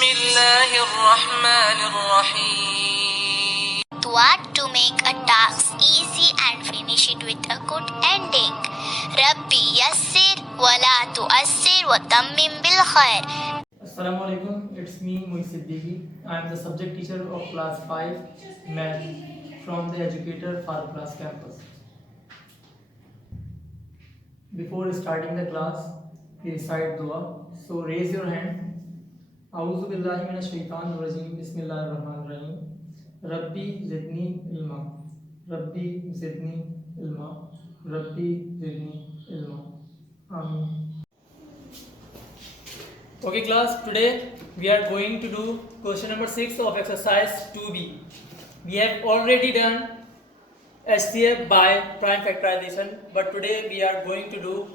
الله الرحمن الرحيم. What to make a task easy and finish it with a good ending. Rabbi yassir wa la tuassir wa tammim bil khair. Assalamu alaikum, it's me Moin Siddiqui. I am the subject teacher of class 5 math from the educator Farooq Class campus. Before starting the class, we recite dua. So raise your hand. A'udhu billahi minash shaitanir rajim. Bismillahir rahmanir rahim. Rabbi zidni ilma. Rabbi zidni ilma. Rabbi zidni ilma. Amin. Okay class, today we are going to do question number 6 of exercise 2b. We have already done HCF by prime factorization, but today we are going to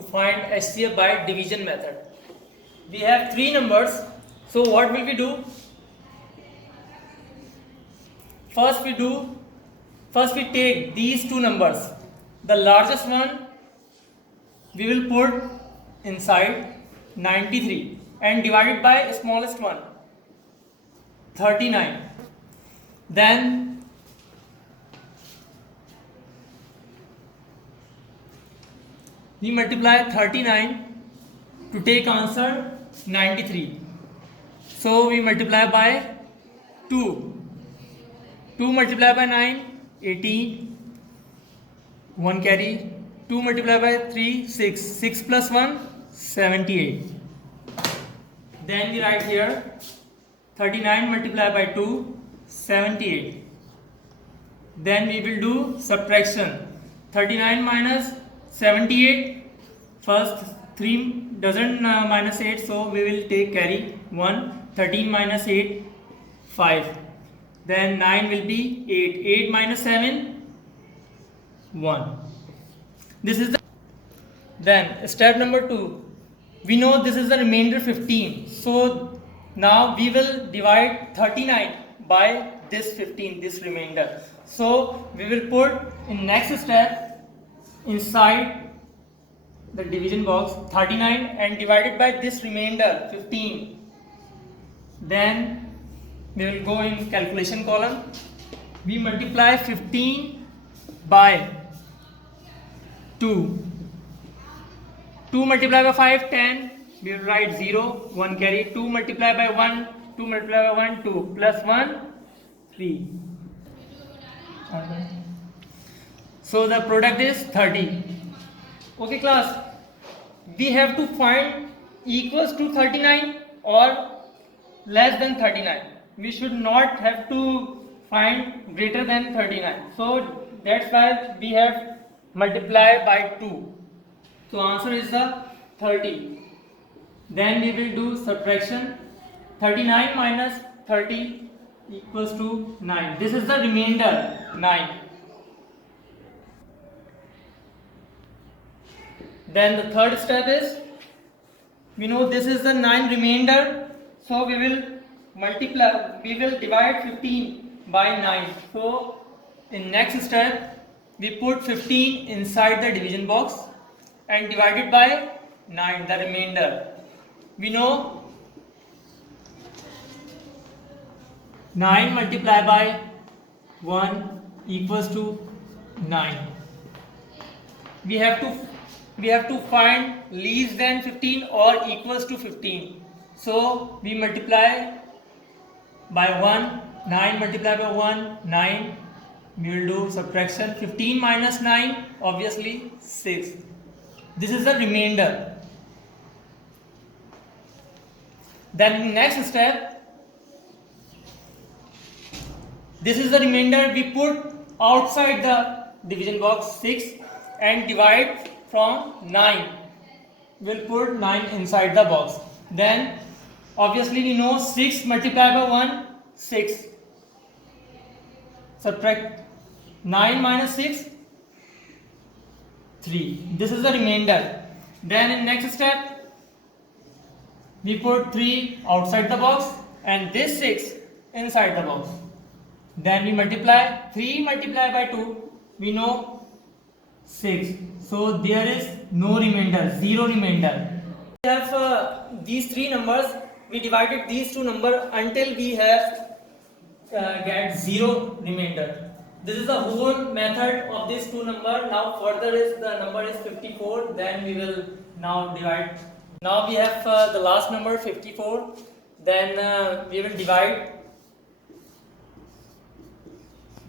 find HCF by division method. We have 3 numbers, so what will we do? First we take these 2 numbers. The largest one we will put inside 93 and divide it by the smallest one 39. Then we multiply 39 to take answer 93. So we multiply by 2. 2 multiplied by 9, 18. 1 carry. 2 multiplied by 3, 6. 6 plus 1, 78. Then we write here 39 multiplied by 2, 78. Then we will do subtraction. 39 minus 78. First 3 doesn't minus 8, so we will take carry 1. 13 minus 8, 5. Then 9 will be 8. 8 minus 7, 1. This is the. Then step number 2. We know this is the remainder 15. So now we will divide 39 by this 15, this remainder. So we will put in next step inside the division box 39 and divide it by this remainder 15. Then we will go in calculation column. We multiply 15 by 2. 2 multiplied by 5, 10. We will write 0, 1 carry. 2 multiplied by 1, 2 multiplied by 1, 2. Plus 1, 3. So the product is 30. Okay class, we have to find equals to 39 or less than 39. We should not have to find greater than 39. So that's why we have multiplied by 2. So answer is the 30. Then we will do subtraction. 39 minus 30 equals to 9. This is the remainder 9. Then the third step is, we know this is the 9 remainder, so we will divide 15 by 9. So in next step we put 15 inside the division box and divide it by 9, the remainder. We know 9 multiplied by 1 equals to 9. We have to find less than 15 or equals to 15. So we multiply by 1, 9 multiplied by 1, 9. We will do subtraction. 15 minus 9, obviously 6. This is the remainder. Then next step, this is the remainder. We put outside the division box 6 and divide from 9. We'll put 9 inside the box. Then obviously we know 6 multiplied by 1, 6. Subtract 9 minus 6, 3. This is the remainder. Then in next step we put 3 outside the box and this 6 inside the box. Then we multiply 3 multiplied by 2, we know 6. So there is no remainder, 0 remainder. We have these 3 numbers we divided these two numbers until we have get zero remainder. This is the whole method of these two number. Now further is the number is 54. Then we will now divide. Now we have the last number 54. Then we will divide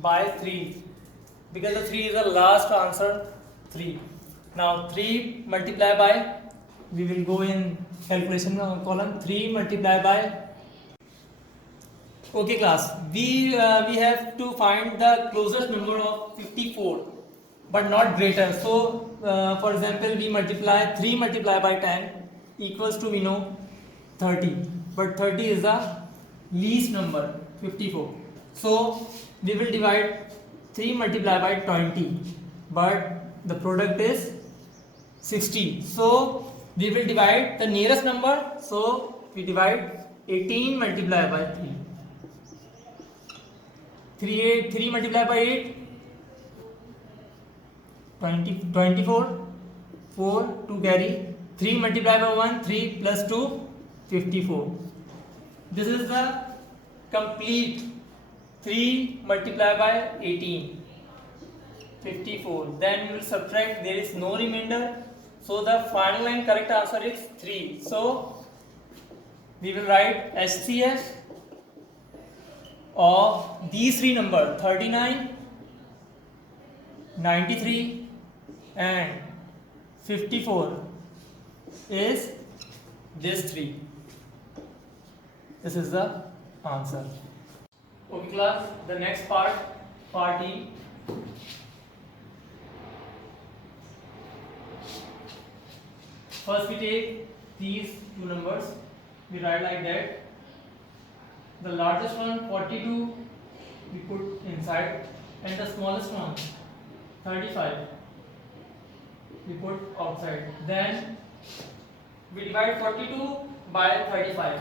by 3 because the 3 is the last answer. 3. Now 3 multiply by, we will go in calculation column. 3 multiply by. Okay class, we have to find the closest number of 54 but not greater. So for example, we multiply 3 multiply by 10 equals to, we know, 30, but 30 is the least number, 54. So we will divide 3 multiply by 20, but the product is 60. So we will divide the nearest number. So we divide 18 multiply by 3. 3 multiply by 8, 24, 4, 2 carry, 3 multiply by 1, 3 plus 2, 54. This is the complete 3 multiply by 18, 54. Then we will subtract, there is no remainder. So the final and correct answer is 3. So we will write HCF of these three numbers, 39, 93 and 54 is this 3. This is the answer. Okay class, the next part E. First we take these two numbers, we write like that. The largest one 42 we put inside, and the smallest one 35 we put outside. Then we divide 42 by 35.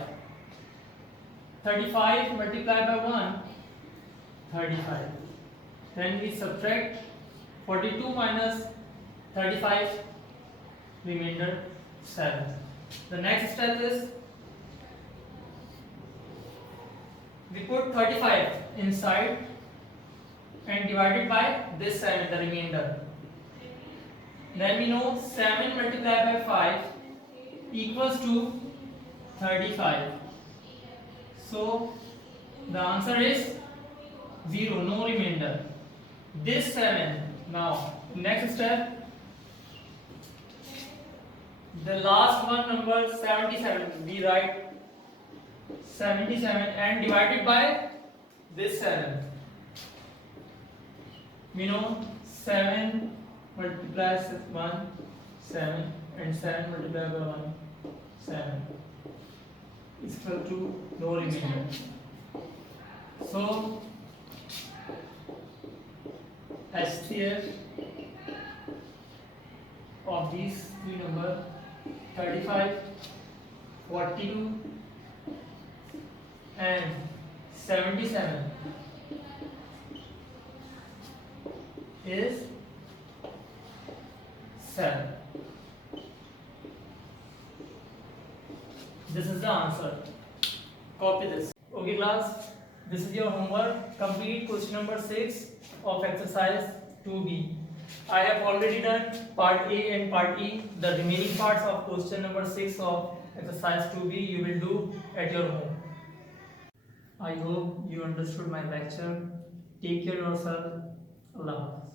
35 multiplied by 1, 35. Then we subtract 42 minus 35, remainder 7. The next step is we put 35 inside and divided by this 7, the remainder. Then we know 7 multiplied by 5 equals to 35. So the answer is 0, no remainder. This 7. Now next step, the last one number 77, we write 77 and divided by this 7. We know 7 multiplies 1, 7, and 7 multiplied by 1, 7 is equal to no remainder. So HCF of these three numbers 35, 42 and 77 is 7. This is the answer. Copy this. Okay class, this is your homework. Complete question number 6 of exercise 2B. I have already done part A and part E. The remaining parts of question number 6 of exercise 2B you will do at your home. I hope you understood my lecture. Take care of yourself. Allah Hafiz.